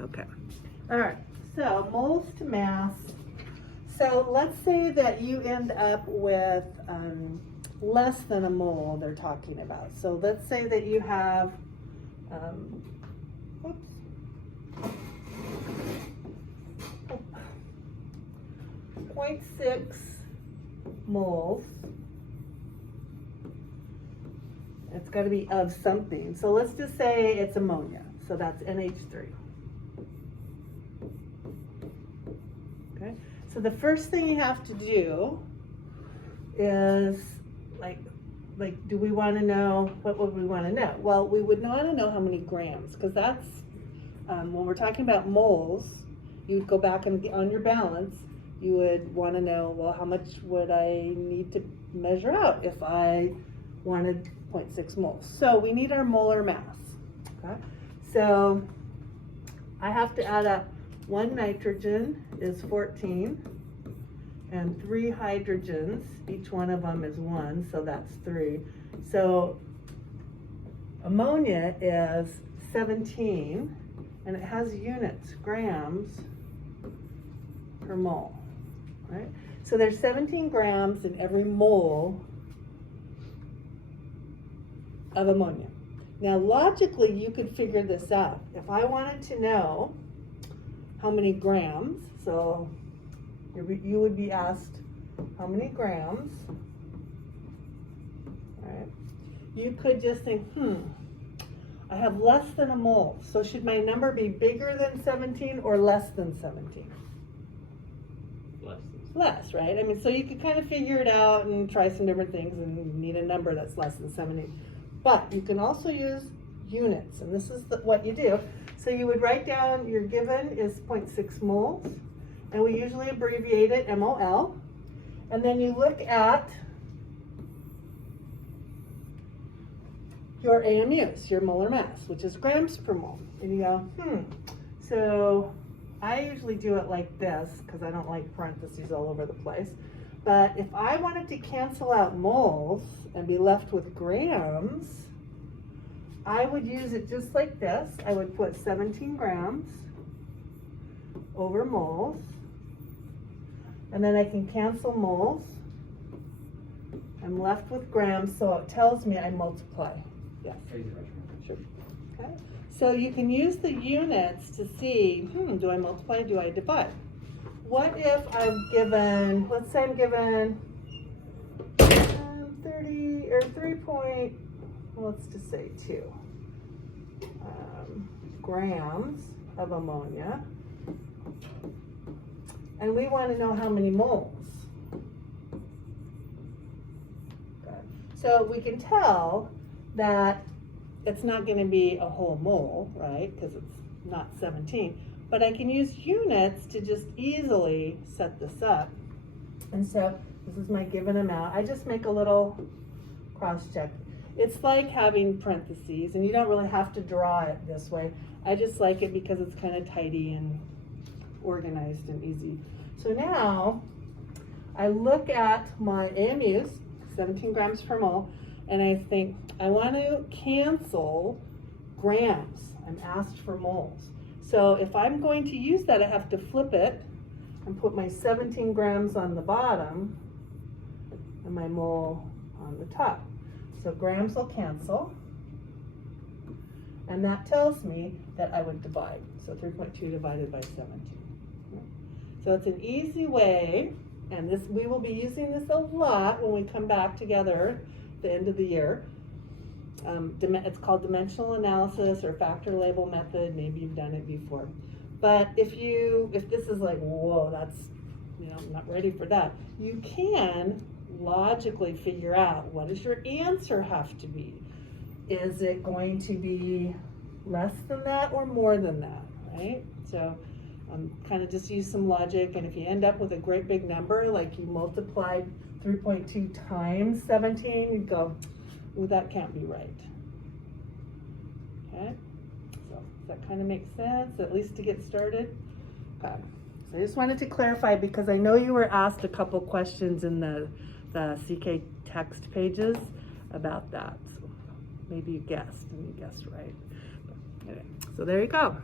Okay. All right. So moles to mass. So let's say that you end up with less than a mole they're talking about. So let's say that you have, oops, 0.6 moles. It's got to be of something. So let's just say it's ammonia. So that's NH3. Okay. So the first thing you have to do is do we want to know, what would we want to know? Well, we would want to know how many grams, because that's, when we're talking about moles, you would go back on your balance, you would want to know, well, how much would I need to measure out if I wanted 0.6 moles? So we need our molar mass. Okay? So I have to add up 1 nitrogen is 14, and 3 hydrogens, each one of them is 1, so that's 3. So ammonia is 17, and it has units, grams per mole, right? So there's 17 grams in every mole of ammonia. Now logically you could figure this out. If I wanted to know how many grams, so you would be asked how many grams, right? You could just think, I have less than a mole, so should my number be bigger than 17 or less than 17? Less, right? I mean, so you could kind of figure it out and try some different things, and you need a number that's less than 17. But you can also use units, and this is what you do. So you would write down your given is 0.6 moles, and we usually abbreviate it MOL. And then you look at your AMUs, your molar mass, which is grams per mole. And you go, So I usually do it like this because I don't like parentheses all over the place. But if I wanted to cancel out moles and be left with grams, I would use it just like this. I would put 17 grams over moles, and then I can cancel moles. I'm left with grams, so it tells me I multiply. Yes. Sure. Okay. So you can use the units to see, do I multiply, do I divide? What if I'm given, let's say I'm given 30 or 3 let's just say 2 grams of ammonia, and we want to know how many moles. Okay. So we can tell that it's not going to be a whole mole, right, because it's not 17, but I can use units to just easily set this up. And so this is my given amount. I just make a little cross check. It's like having parentheses, and you don't really have to draw it this way. I just like it because it's kind of tidy and organized and easy. So now I look at my AMUs, 17 grams per mole, and I think I want to cancel grams. I'm asked for moles. So if I'm going to use that, I have to flip it and put my 17 grams on the bottom and my mole on the top. So grams will cancel, and that tells me that I would divide. So 3.2 divided by 17. So it's an easy way, and we will be using this a lot when we come back together at the end of the year. It's called dimensional analysis or factor label method. Maybe you've done it before. But if this is like, whoa, that's, I'm not ready for that, you can logically figure out, what does your answer have to be? Is it going to be less than that or more than that, right? So kind of just use some logic, and if you end up with a great big number, like you multiplied 3.2 times 17, you go, ooh, that can't be right. Okay, so does that kind of make sense, at least to get started? Okay, so I just wanted to clarify, because I know you were asked a couple questions in the CK text pages about that. So maybe you guessed, and you guessed right. But anyway, so there you go.